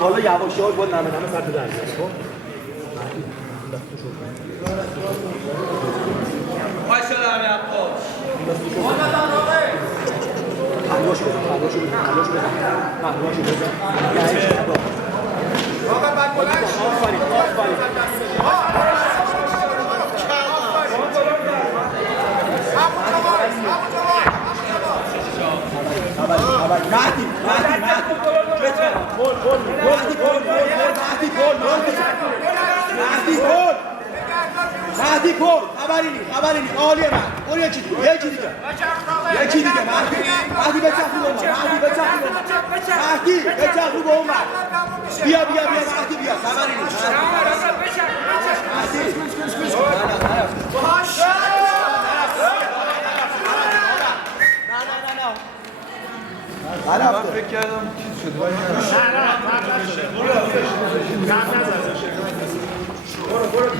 حالا یواشی ها باید نمه سر تو درد ماشاءالله همین عباس پنگاشو بزن آفرین مهدی کن خبری نی عالیه من اون یکی دیگه مهدی بچرخون با اون بیا مهدی بیا خبری نی من فکر کردم چیز شد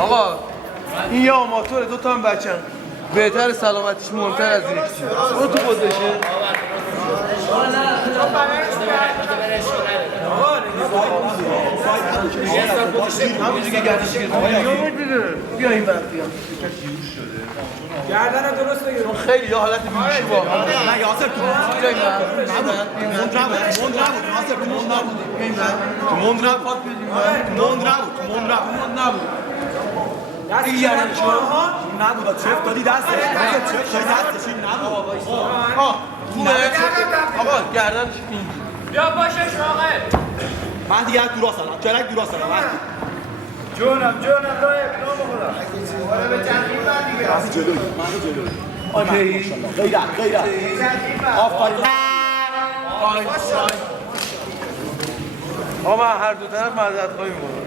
آقا این یه آماتوره دو تا هم بچن بهتر سلامتیش مهمتر از این چیز برو تو خودشه همونجور که گردش بیا این برد بیا گردن درست بگیر خیلی یه حالت بیوشی واقعا نه یاسر تو موند نبود این یعنی نبود چف دادی دستش این نبود خوبه آقا گردنش این بیا باشه شاقه من دیگه تو راست الان چرک تو راست الان جونم لایق نام خدا به تنظیم بعد دیگه من جلوی اوکی غیره آفرین آقا من هر دو طرف معذرت خواهی می‌کنم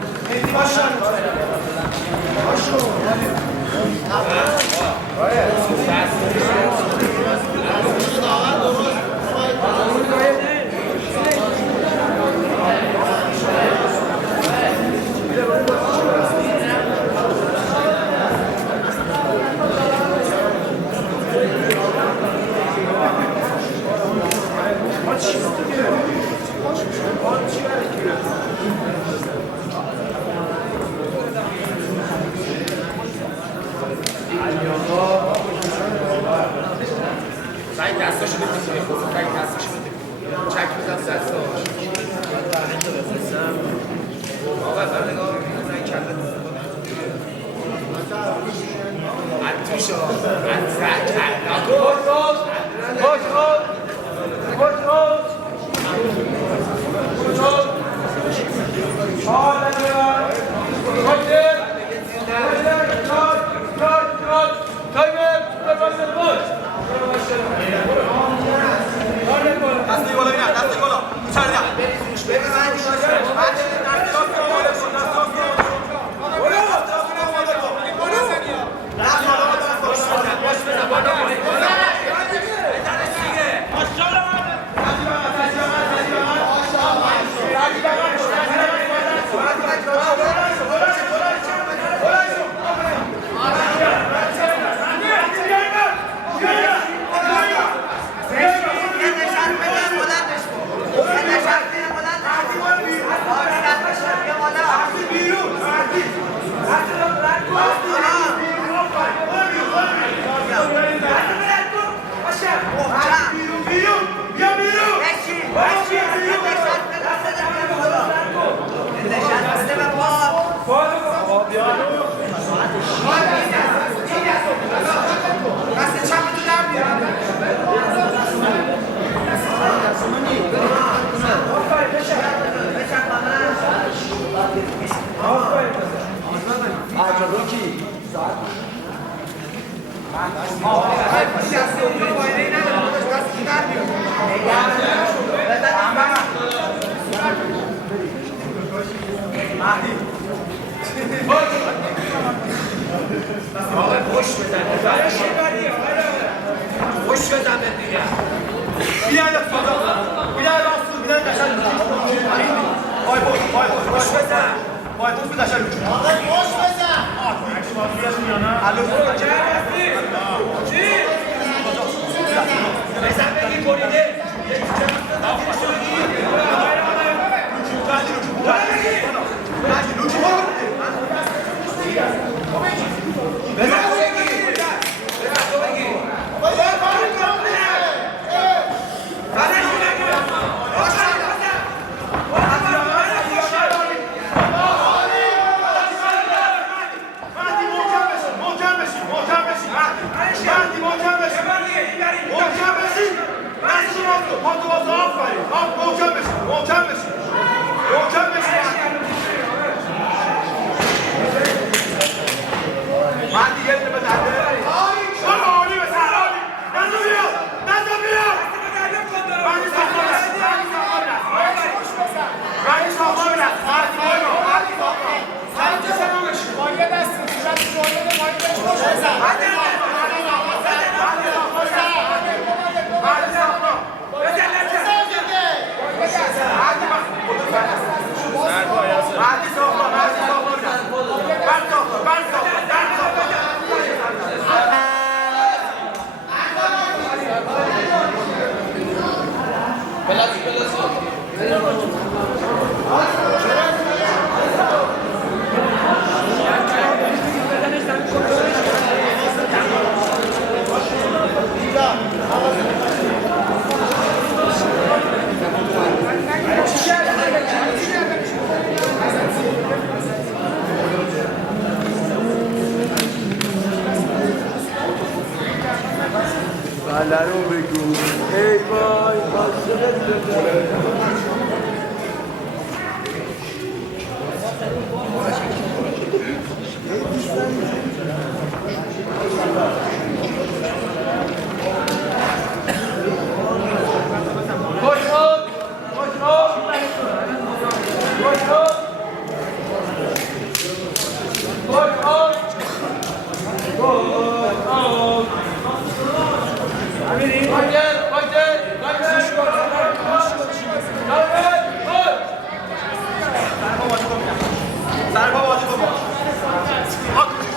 بلرو بگو ای وای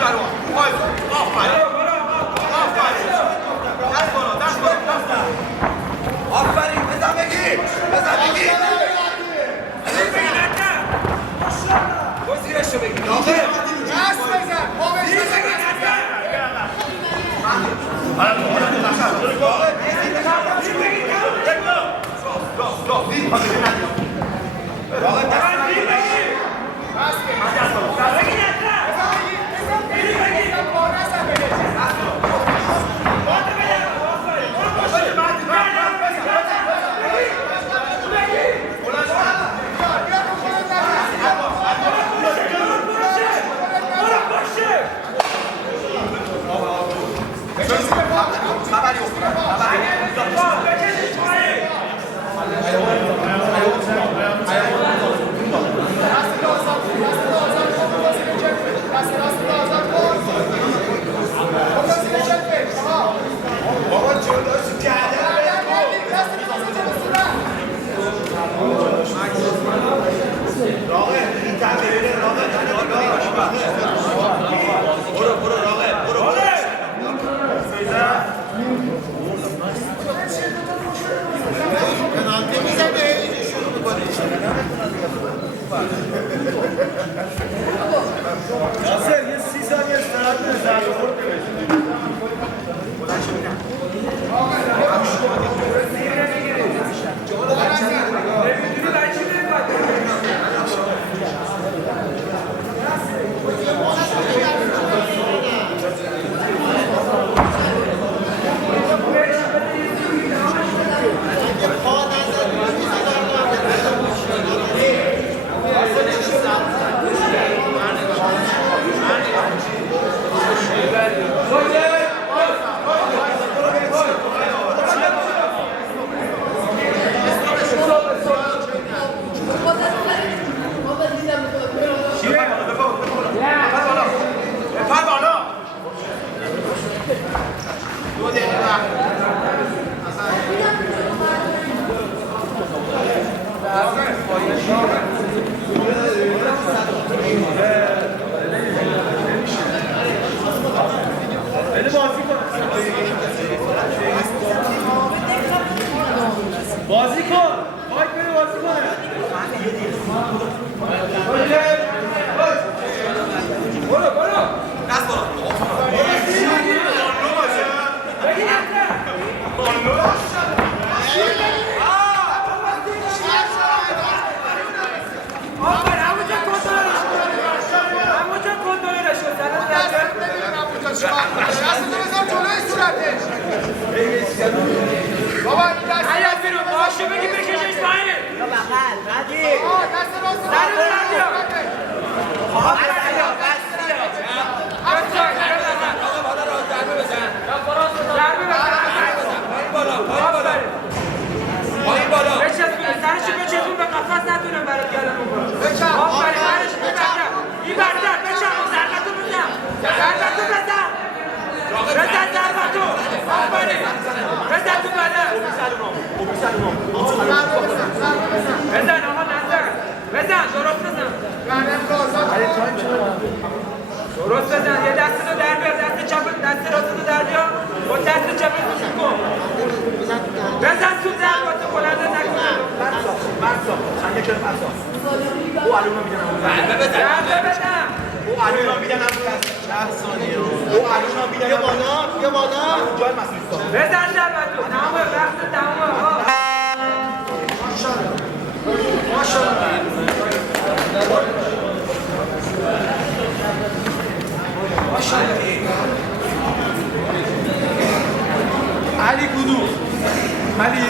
Sarpa بازی کن فایت بده بازی کنه برو دست بالا بابا علی بیرون باشه بگی بکشش پایین یا بغل ندی دست راست بزن آقا نزن بزن درست بزن درست بزن یه دستتو در بیار دست چپ دست راستتو در بیار با دست چپ سوسو کن بزن تو زن با تو بلنده نکنه مرسا چند یک مرسا او علوم میدن بزن او علوم میدن 10 ثانیه او علوم میدن بیا بالا جای مسئول بزن در تو تمام وقت تمام علی کدوم؟ علی